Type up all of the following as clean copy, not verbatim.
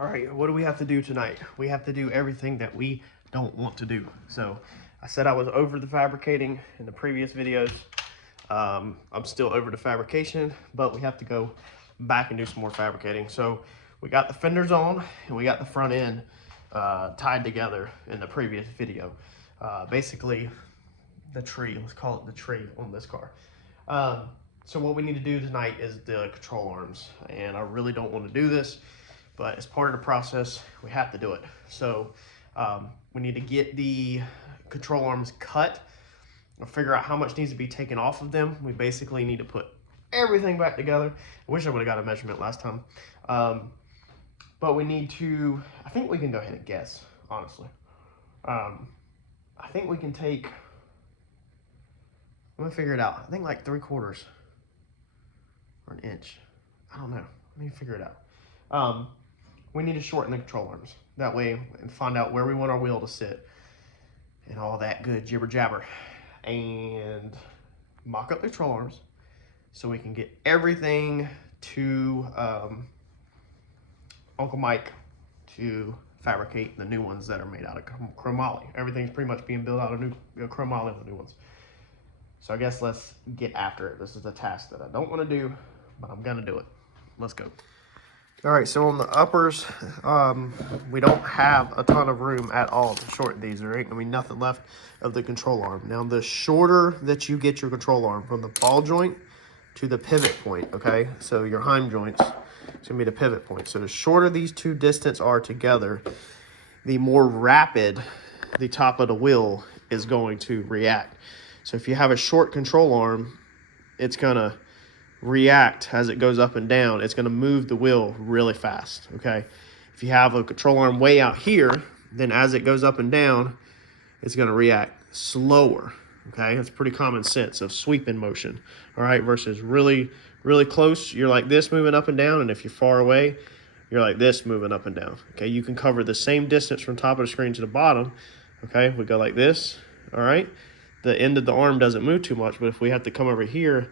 All right, what do we have to do tonight? We have to do everything that we don't want to do. So I said I was over the fabricating in the previous videos. I'm still over the fabrication, but we have to go back and do some more fabricating. So we got the fenders on and we got the front end tied together in the previous video. Basically the tree, let's call it the tree on this car. So what we need to do tonight is the control arms, and I really don't want to do this, but as part of the process, we have to do it. So we need to get the control arms cut, or figure out how much needs to be taken off of them. We basically need to put everything back together. I wish I would have got a measurement last time. But we need to, I think we can go ahead and guess, honestly. I think we can take, I'm gonna figure it out. I think like 3/4 or an inch. I don't know, let me figure it out. We need to shorten the control arms. That way, and find out where we want our wheel to sit and all that good jibber jabber. And mock up the control arms so we can get everything to Uncle Mike to fabricate the new ones that are made out of chromoly. Everything's pretty much being built out of new chromoly, the new ones. So I guess let's get after it. This is a task that I don't want to do, but I'm gonna do it. Let's go. All right, so on the uppers, we don't have a ton of room at all to shorten these. There ain't gonna be nothing left of the control arm. Now, the shorter that you get your control arm from the ball joint to the pivot point, okay? So your heim joints, it's gonna be the pivot point. So the shorter these two distance are together, the more rapid the top of the wheel is going to react. So if you have a short control arm, it's gonna react as it goes up and down. It's going to move the wheel really fast, okay? If you have a control arm way out here, then as it goes up and down, it's going to react slower, okay? It's pretty common sense of sweeping motion, all right? Versus really, really close, you're like this moving up and down, and if you're far away, you're like this moving up and down, okay? You can cover the same distance from top of the screen to the bottom, okay? We go like this, all right? The end of the arm doesn't move too much, but if we have to come over here,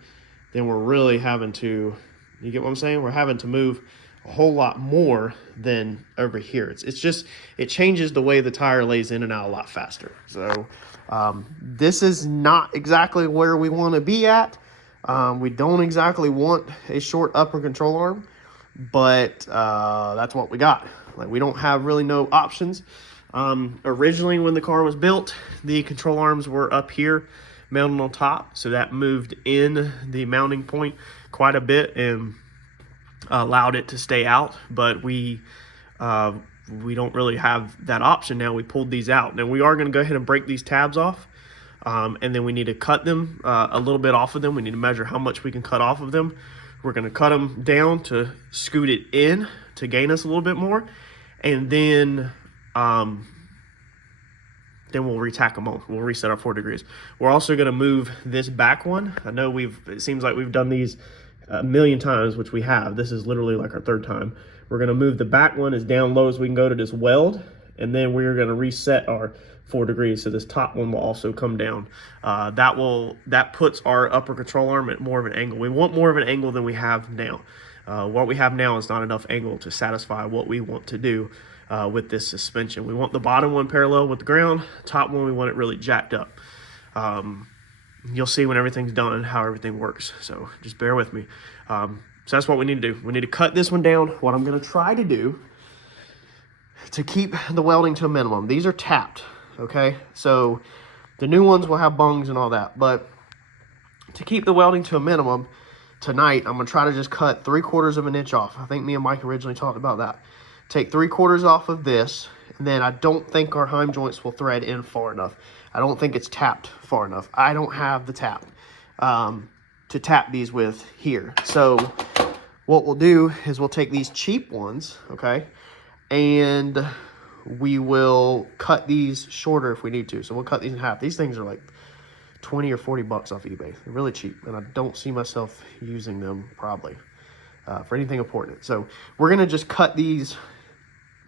then we're really having to, you get what I'm saying? We're having to move a whole lot more than over here. It's just, it changes the way the tire lays in and out a lot faster. So this is not exactly where we want to be at. We don't exactly want a short upper control arm, but that's what we got. Like, we don't have really no options. Originally, when the car was built, the control arms were up here, mounted on top, so that moved in the mounting point quite a bit and allowed it to stay out. But we don't really have that option now. We pulled these out. Now we are going to go ahead and break these tabs off, and then we need to cut them a little bit off of them. We need to measure how much we can cut off of them. We're going to cut them down to scoot it in to gain us a little bit more, and then we'll retack them on. We'll reset our 4 degrees. We're also going to move this back one. I know it seems like we've done these a million times, which we have. This is literally like our 3rd time. We're going to move the back one as down low as we can go to this weld, and then we're going to reset our 4 degrees. So this top one will also come down. That puts our upper control arm at more of an angle. We want more of an angle than we have now. What we have now is not enough angle to satisfy what we want to do with this suspension. We want the bottom one parallel with the ground, top one we want it really jacked up. You'll see when everything's done how everything works, so just bear with me. So that's what we need to do. We need to cut this one down. What I'm going to try to do to keep the welding to a minimum, these are tapped, okay? So the new ones will have bungs and all that, but to keep the welding to a minimum, tonight I'm going to try to just cut 3/4 of an inch off. I think me and Mike originally talked about that. Take 3/4 off of this, and then I don't think our heim joints will thread in far enough. I don't think it's tapped far enough. I don't have the tap to tap these with here. So what we'll do is we'll take these cheap ones, okay, and we will cut these shorter if we need to. So we'll cut these in half. These things are like 20 or 40 bucks off eBay. They're really cheap, and I don't see myself using them probably for anything important. So we're gonna just cut these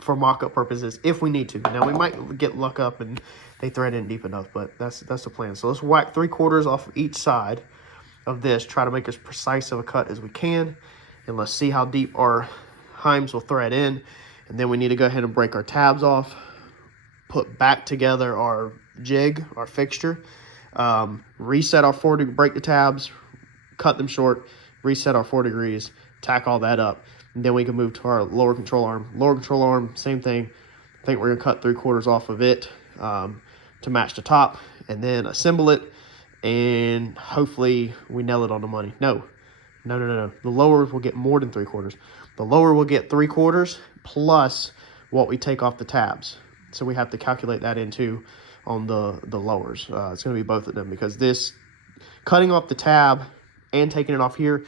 for mock-up purposes if we need to. Now we might get luck up and they thread in deep enough, but that's the plan. So let's whack 3/4 off of each side of this, try to make as precise of a cut as we can, and let's see how deep our heims will thread in, And then we need to go ahead and break our tabs off, put back together our jig, our fixture, reset our 4 degree, break the tabs, cut them short, reset our 4 degrees, tack all that up, and then we can move to our lower control arm. Lower control arm, same thing. I think we're gonna cut 3/4 off of it to match the top, and then assemble it, and hopefully we nail it on the money. No. The lower will get more than 3/4. The lower will get 3/4 plus what we take off the tabs. So we have to calculate that into on the lowers. It's going to be both of them, because this cutting off the tab and taking it off here,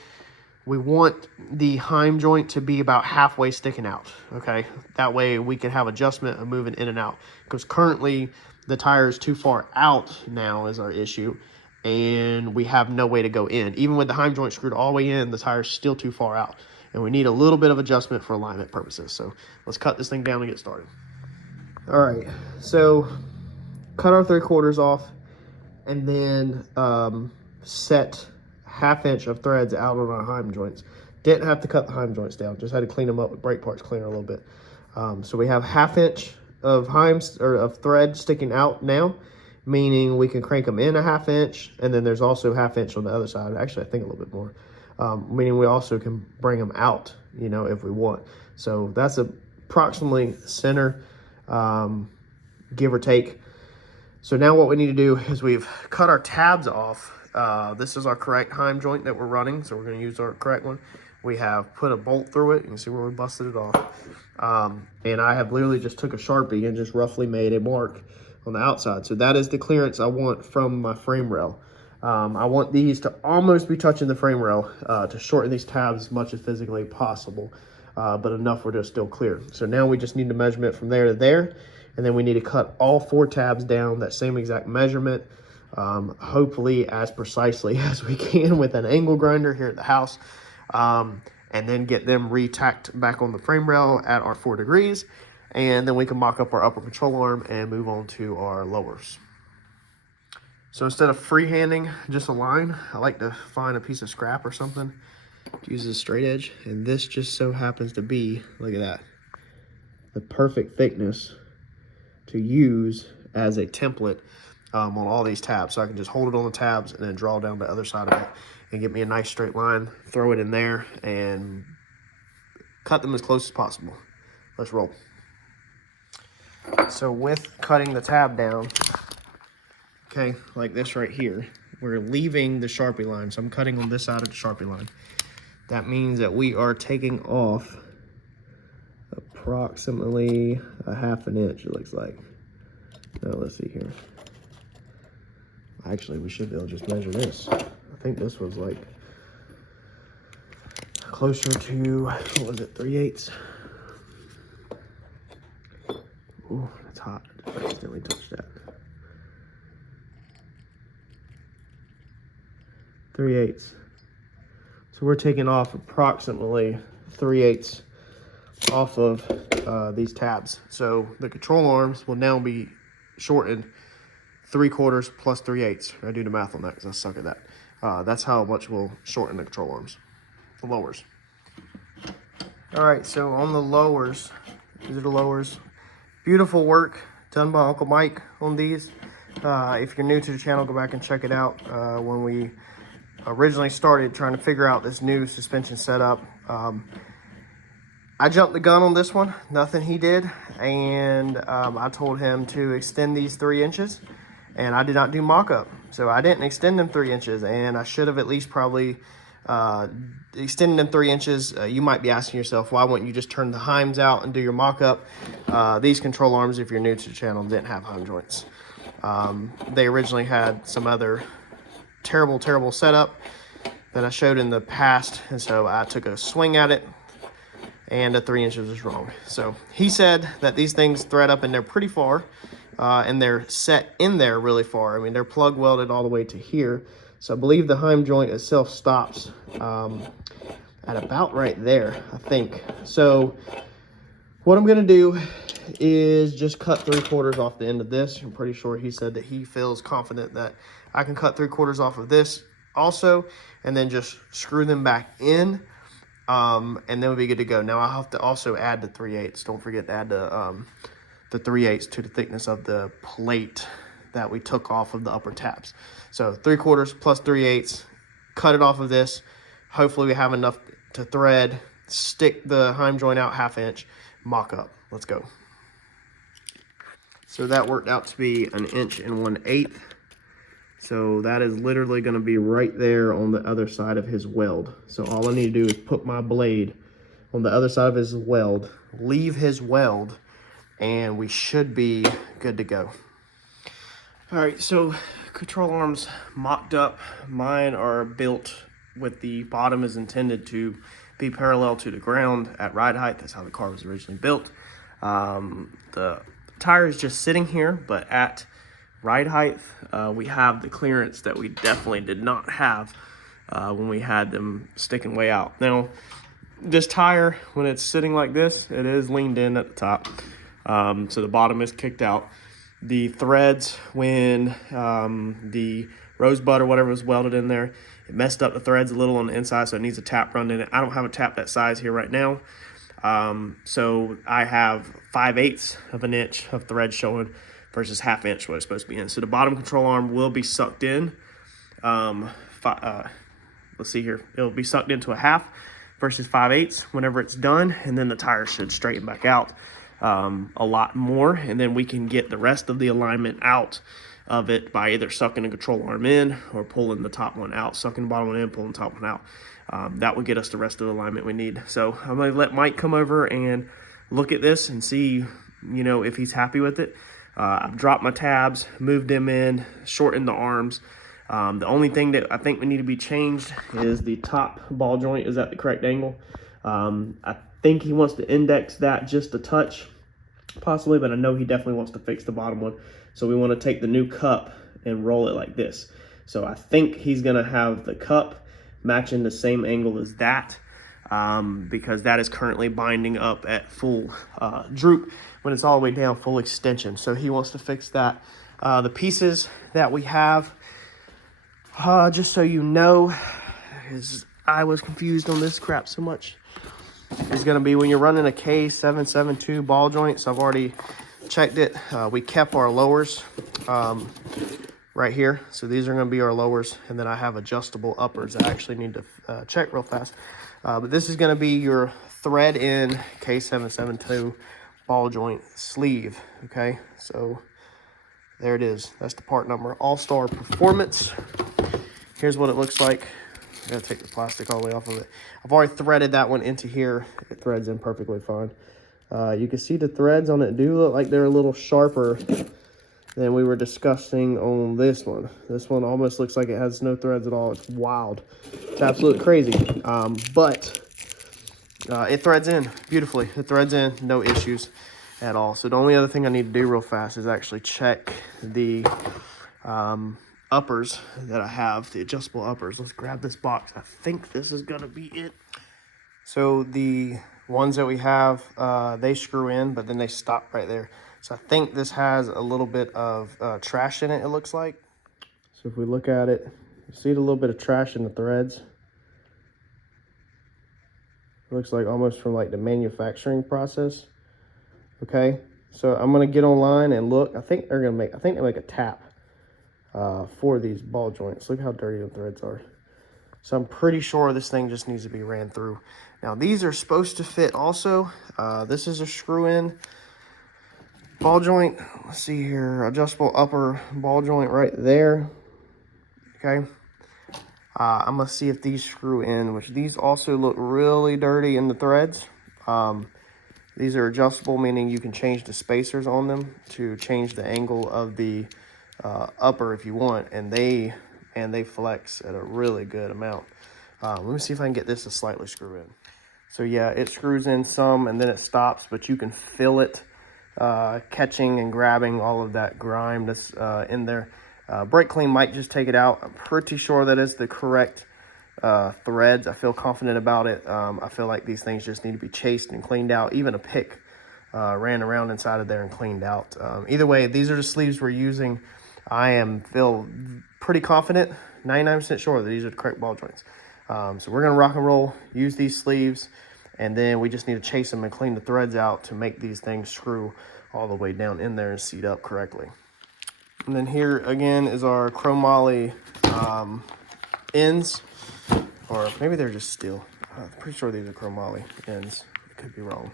we want the heim joint to be about halfway sticking out. Okay, that way we can have adjustment of moving in and out, because currently the tire is too far out now is our issue, and we have no way to go in. Even with the heim joint screwed all the way in, the tire is still too far out, and we need a little bit of adjustment for alignment purposes. So let's cut this thing down and get started. All right, so cut our 3/4 off, and then set 1/2 inch of threads out on our heim joints. Didn't have to cut the heim joints down, just had to clean them up with brake parts cleaner a little bit. So we have 1/2 inch of of thread sticking out now, meaning we can crank them in 1/2 inch, and then there's also 1/2 inch on the other side. Actually, I think a little bit more, meaning we also can bring them out, you know, if we want. So that's approximately center, give or take. So now what we need to do is we've cut our tabs off. This is our correct heim joint that we're running, so we're going to use our correct one. We have put a bolt through it. You can see where we busted it off. And I have literally just took a Sharpie and just roughly made a mark on the outside. So that is the clearance I want from my frame rail. I want these to almost be touching the frame rail to shorten these tabs as much as physically possible, but enough where they're still clear. So now we just need to measurement from there to there, and then we need to cut all 4 tabs down that same exact measurement, hopefully as precisely as we can with an angle grinder here at the house, and then get them re-tacked back on the frame rail at our 4 degrees, and then we can mock up our upper control arm and move on to our lowers. So instead of freehanding just a line, I like to find a piece of scrap or something to use as a straight edge, and this just so happens to be, look at that, the perfect thickness to use as a template on all these tabs. So I can just hold it on the tabs and then draw down the other side of it and get me a nice straight line, throw it in there, and cut them as close as possible. Let's roll. So with cutting the tab down, okay, like this right here, we're leaving the Sharpie line. So I'm cutting on this side of the Sharpie line. That means that we are taking off approximately 1/2 inch, it looks like. Now let's see here. Actually, we should be able to just measure this. I think this was like closer to, what was it, 3/8. Ooh, that's hot. I accidentally touched that. 3/8. So we're taking off approximately 3/8 off of these tabs. So the control arms will now be shortened 3/4 plus 3/8. I do the math on that because I suck at that. That's how much we'll shorten the control arms, the lowers. All right, so on the lowers, these are the lowers. Beautiful work done by Uncle Mike on these. If you're new to the channel, go back and check it out. When we originally started trying to figure out this new suspension setup, I jumped the gun on this one, nothing he did, and I told him to extend these 3 inches, and I did not do mock-up. So I didn't extend them 3 inches, and I should have at least probably extended them 3 inches. You might be asking yourself, why wouldn't you just turn the heims out and do your mock-up? These control arms, if you're new to the channel, didn't have heim joints. They originally had some other terrible setup that I showed in the past, and so I took a swing at it, and the 3 inches was wrong. So he said that these things thread up in there pretty far, and they're set in there really far. I mean, they're plug welded all the way to here. So I believe the heim joint itself stops at about right there, I think. So what I'm gonna do is just cut 3/4 off the end of this. I'm pretty sure he said that he feels confident that I can cut 3/4 off of this also, and then just screw them back in. And then we'll be good to go. Now I'll have to also add the 3/8. Don't forget to add the 3/8 to the thickness of the plate that we took off of the upper tabs. So 3/4 plus 3/8, cut it off of this. Hopefully we have enough to thread, stick the heim joint out 1/2 inch, mock up. Let's go. So that worked out to be 1 1/8 inches. So that is literally going to be right there on the other side of his weld. So all I need to do is put my blade on the other side of his weld, leave his weld, and we should be good to go. All right, so control arms mocked up. Mine are built with the bottom is intended to be parallel to the ground at ride height. That's how the car was originally built. The tire is just sitting here, but at ride height, we have the clearance that we definitely did not have when we had them sticking way out. Now, this tire, when it's sitting like this, it is leaned in at the top. So the bottom is kicked out. The threads, when the rosebud or whatever was welded in there, it messed up the threads a little on the inside, so it needs a tap run in it. I don't have a tap that size here right now. So I have 5/8 of an inch of thread showing versus 1/2 inch what it's supposed to be in. So the bottom control arm will be sucked in. Let's see here. It'll be sucked into a 1/2 versus 5/8 whenever it's done, and then the tire should straighten back out a lot more, and then we can get the rest of the alignment out of it by either sucking the control arm in or pulling the top one out, sucking the bottom one in, pulling the top one out. That will get us the rest of the alignment we need. So I'm going to let Mike come over and look at this and see, you know, if he's happy with it. I've dropped my tabs, moved them in, shortened the arms. The only thing that I think we need to be changed is the top ball joint is at the correct angle. I think he wants to index that just a touch, possibly, but I know he definitely wants to fix the bottom one. So we want to take the new cup and roll it like this. So I think he's going to have the cup matching the same angle as that, because that is currently binding up at full droop when it's all the way down full extension. So he wants to fix that. The pieces that we have, just so you know, I was confused on this crap so much, is going to be when you're running a K772 ball joint. So I've already checked it. We kept our lowers right here. So these are going to be our lowers, and then I have adjustable uppers that I actually need to check real fast. But this is going to be your thread in K772 ball joint sleeve. Okay, so there it is. That's the part number. All-Star Performance. Here's what it looks like. I'm going to take the plastic all the way off of it. I've already threaded that one into here. It threads in perfectly fine. You can see the threads on it do look like they're a little sharper than we were discussing on this one. This one almost looks like it has no threads at all. It's wild. It's absolutely crazy. But it threads in beautifully. It threads in, no issues at all. So the only other thing I need to do real fast is actually check the uppers that I have, the adjustable uppers. Let's grab this box. I think this is gonna be it. So the ones that we have, they screw in, but then they stop right there. So I think this has a little bit of trash in it, it looks like. So if we look at it, you see the little bit of trash in the threads. It looks like almost from like the manufacturing process. Okay, so I'm gonna get online and look. I think they make a tap for these ball joints. Look how dirty the threads are. So I'm pretty sure this thing just needs to be ran through. Now these are supposed to fit also. This is a screw-in ball joint. Let's see here, adjustable upper ball joint right there. Okay. I'm gonna see if these screw in, which these also look really dirty in the threads. These are adjustable, meaning you can change the spacers on them to change the angle of the upper if you want, and they flex at a really good amount. Let me see if I can get this to slightly screw in. So yeah, it screws in some and then it stops, but you can feel it catching and grabbing all of that grime that's in there. Brake clean might just take it out. I'm pretty sure that is the correct threads. I feel confident about it. I feel like these things just need to be chased and cleaned out. Even a pick ran around inside of there and cleaned out. Either way, these are the sleeves we're using. I feel pretty confident, 99% sure that these are the correct ball joints. So we're gonna rock and roll, use these sleeves, and then we just need to chase them and clean the threads out to make these things screw all the way down in there and seat up correctly. And then here again is our chromoly ends, or maybe they're just steel. I'm pretty sure these are chromoly ends. I could be wrong.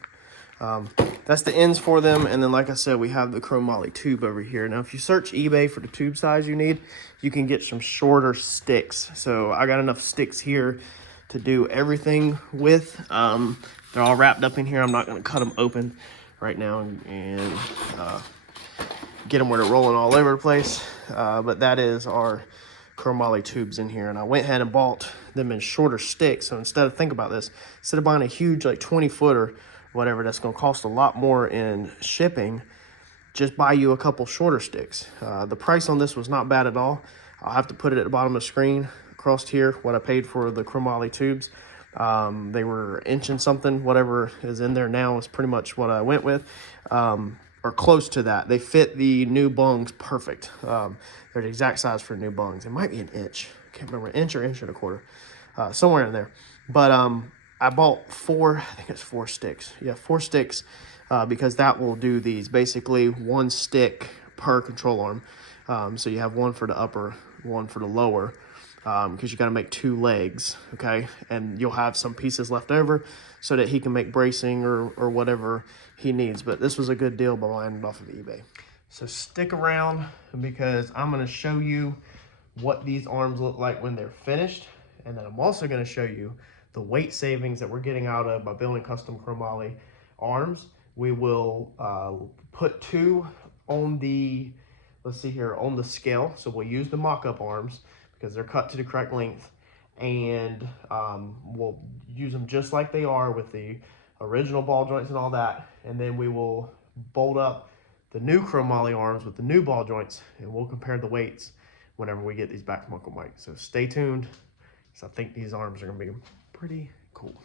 That's the ends for them, and then like I said, we have the chromoly tube over here. Now if you search eBay for the tube size you need, you can get some shorter sticks. So I got enough sticks here to do everything with. They're all wrapped up in here. I'm not going to cut them open right now and get them where they're rolling all over the place, but that is our chromoly tubes in here, and I went ahead and bought them in shorter sticks. So instead of buying a huge like 20-footer, whatever, that's going to cost a lot more in shipping, just buy you a couple shorter sticks. The price on this was not bad at all. I'll have to put it at the bottom of the screen across here what I paid for the chromoly tubes. They were inch and something. Whatever is in there now is pretty much what I went with, or close to that. They fit the new bungs perfect. They're the exact size for new bungs. It might be an inch. I can't remember, inch or inch and a quarter, somewhere in there. But I bought I think it's 4 sticks. Yeah, 4 sticks, because that will do these. Basically 1 stick per control arm. So you have 1 for the upper, 1 for the lower, because you got to make 2 legs, okay? And you'll have some pieces left over so that he can make bracing or whatever he needs. But this was a good deal by buying it off of eBay. So stick around, because I'm going to show you what these arms look like when they're finished. And then I'm also going to show you the weight savings that we're getting out of by building custom chromoly arms. We will put 2 on the, let's see here, on the scale. So we'll use the mock-up arms because they're cut to the correct length, and we'll use them just like they are with the original ball joints and all that. And then we will bolt up the new chromoly arms with the new ball joints, and we'll compare the weights whenever we get these back from Uncle Mike. So stay tuned, because I think these arms are going to be pretty cool.